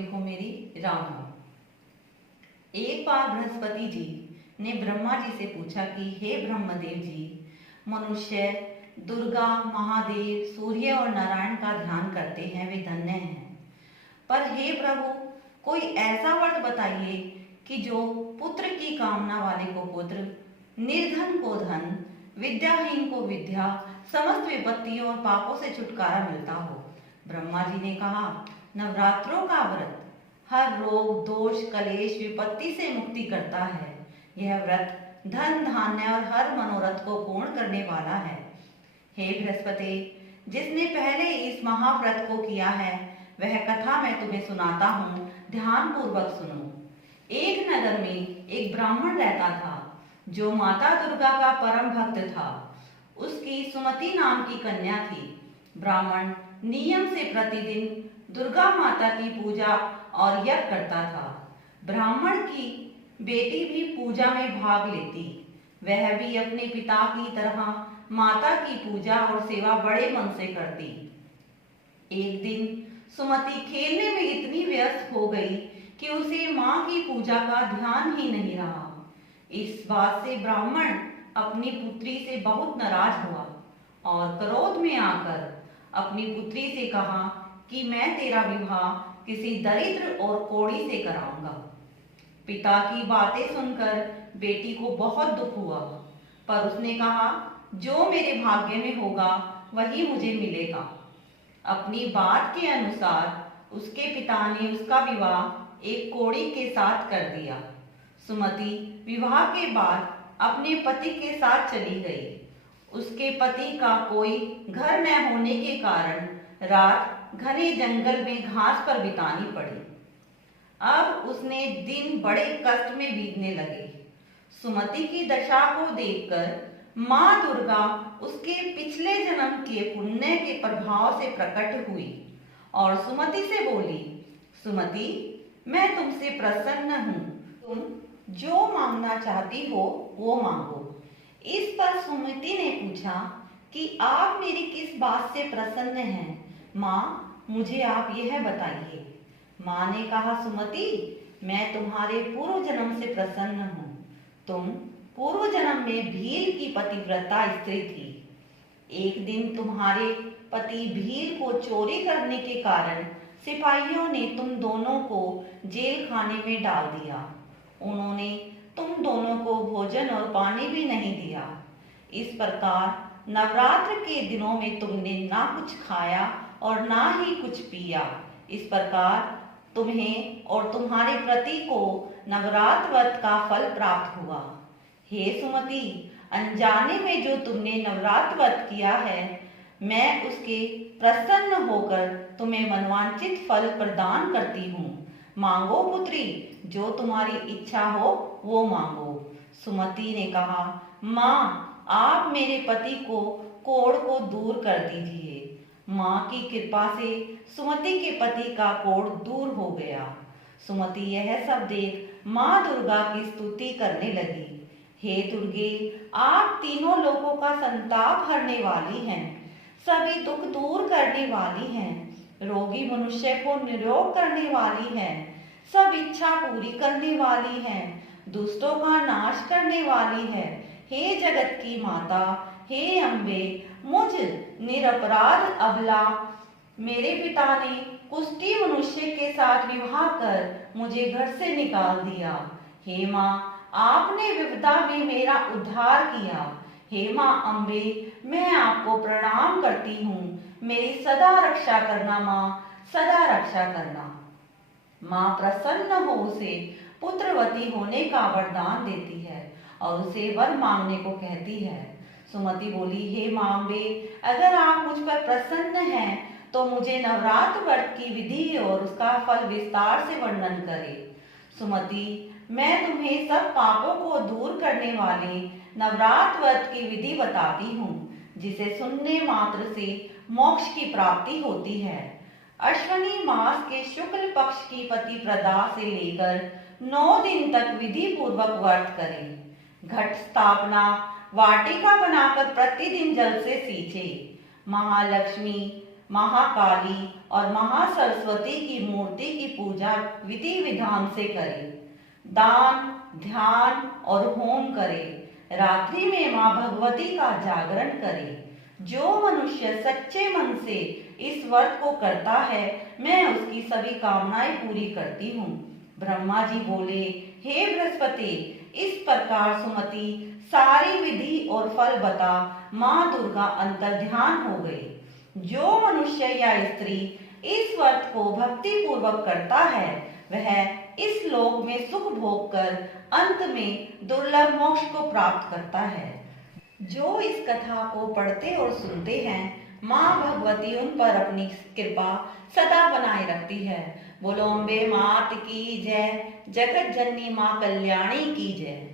देखो मेरी राम राम। एक बार बृहस्पति जी ने ब्रह्मा जी से पूछा कि हे ब्रह्मदेव जी, मनुष्य दुर्गा, महादेव, सूर्य और नारायण का ध्यान करते हैं, वे धन्य हैं। पर हे प्रभु, कोई ऐसा व्रत बताइए कि जो पुत्र की कामना वाले को पुत्र, निर्धन को धन, विद्याहीन को विद्या, समस्त विपत्तियों और पापों से छुटकारा मिलता हो। ब्रह्मा जी ने कहा, नवरात्रों का व्रत हर रोग, दोष, कलेश, विपत्ति से मुक्ति करता है। यह व्रत धन, धान्य और हर मनोरथ को पूर्ण करने वाला है। हे बृहस्पति, जिसने पहले इस महाव्रत को किया है, वह कथा मैं तुम्हें सुनाता हूँ, ध्यान पूर्वक सुनो। एक नगर में एक ब्राह्मण रहता था, जो माता दुर्गा का परम भक्त था। उसकी सुमति नाम की कन्या थी। ब्राह्मण नियम से प्रतिदिन दुर्गा माता की पूजा और यज्ञ करता था। ब्राह्मण की बेटी भी पूजा में भाग लेती। वह भी अपने पिता की तरह माता की पूजा और सेवा बड़े मन से करती। एक दिन सुमति खेलने में इतनी व्यस्त हो गई कि उसे माँ की पूजा का ध्यान ही नहीं रहा। इस बात से ब्राह्मण अपनी पुत्री से बहुत नाराज हुआ और क्रोध में आकर अपनी पुत्री से कहा कि मैं तेरा विवाह किसी दरिद्र और कोढ़ी से कराऊंगा। पिता की बातें सुनकर बेटी को बहुत दुख हुआ, पर उसने कहा, जो मेरे भाग्य में होगा वही मुझे मिलेगा। अपनी बात के अनुसार उसके पिता ने उसका विवाह एक कोढ़ी के साथ कर दिया। सुमति विवाह के बाद अपने पति के साथ चली गई। उसके पति का कोई घर न होने के कारण रात घने जंगल में घास पर बितानी पड़ी। अब उसने दिन बड़े कष्ट में बीतने लगे। सुमति की दशा को देखकर माँ दुर्गा उसके पिछले जन्म के पुण्य के प्रभाव से प्रकट हुई और सुमति से बोली, सुमति, मैं तुमसे प्रसन्न हूँ, तुम जो मांगना चाहती हो वो मांगो। इस पर सुमति ने पूछा कि आप मेरी किस बात से प्रसन्न हैं? माँ, मुझे आप यह बताइए। माँ ने कहा, सुमति, मैं तुम्हारे पूर्व जन्म से प्रसन्न हूँ। तुम पूर्व जन्म में भील की पतिव्रता स्त्री थी। एक दिन तुम्हारे पति भील को चोरी करने के कारण सिपाहियों ने तुम दोनों को जेल खाने में डाल दिया। उन्होंने तुम दोनों को भोजन और पानी भी नहीं दिया। इस प्रकार नवरात्र के दिनों में तुमने ना कुछ खाया और ना ही कुछ पिया। इस प्रकार तुम्हें और तुम्हारे पति को नवरात्र व्रत का फल प्राप्त हुआ। हे सुमति, अनजाने में जो तुमने नवरात्र व्रत किया है, मैं उसके प्रसन्न होकर तुम्हें मनवांचित फल प्रदान करती हूँ। मांगो पुत्री, जो तुम्हारी इच्छा हो वो मांगो। सुमति ने कहा, माँ, आप मेरे पति को कोढ़ को दूर कर दीजिए। माँ की कृपा से सुमति के पति का कोढ़ दूर हो गया। सुमति यह सब देख माँ दुर्गा की स्तुति करने लगी। हे दुर्गे, आप तीनों लोगों का संताप हरने वाली हैं, सभी दुख दूर करने वाली हैं, रोगी मनुष्य को निरोग करने वाली हैं, सब इच्छा पूरी करने वाली हैं, दुष्टों का नाश करने वाली है। हे जगत की माता, हे अम्बे, मुझ निरपराध अबला मेरे पिता ने कुष्ठी मनुष्य के साथ विवाह कर मुझे घर से निकाल दिया। हे माँ, आपने विपदा में मेरा उद्धार किया। हे माँ अम्बे, मैं आपको प्रणाम करती हूँ। मेरी सदा रक्षा करना माँ, सदा रक्षा करना। माँ प्रसन्न हो उसे पुत्रवती होने का वरदान देती है और उसे वर मांगने को कहती है। सुमति बोली, हे माँ अम्बे, अगर आप मुझ पर प्रसन्न हैं तो मुझे नवरात्र व्रत की विधि और उसका फल विस्तार से वर्णन करें। सुमति, मैं तुम्हें सब पापों को दूर करने वाले नवरात्र व्रत की विधि बताती हूँ, जिसे सुनने मात्र से मोक्ष की प्राप्ति होती है। अश्वनी मास के शुक्ल पक्ष की प्रतिपदा से लेकर 9 दिन तक विधि पूर्वक व्रत करें। घट स्थापना वाटिका बनाकर प्रतिदिन जल से सींचे। महालक्ष्मी महाकाली और महासरस्वती की मूर्ति की पूजा विधि विधान से करे, दान, ध्यान और होम करे, रात्रि में माँ भगवती का जागरण करे। जो मनुष्य सच्चे मन से इस व्रत को करता है, मैं उसकी सभी कामनाएं पूरी करती हूँ। ब्रह्मा जी बोले, हे बृहस्पति, इस प्रकार सुमति सारी विधि और फल बता माँ दुर्गा अंतर ध्यान हो गई। जो मनुष्य या स्त्री इस व्रत को भक्ति पूर्वक करता है, वह इस लोक में सुख भोग कर अंत में दुर्लभ मोक्ष को प्राप्त करता है। जो इस कथा को पढ़ते और सुनते हैं, माँ भगवती उन पर अपनी कृपा सदा बनाए रखती है। बोलो अम्बे मात की जय, जगत जननी माँ कल्याणी की जय।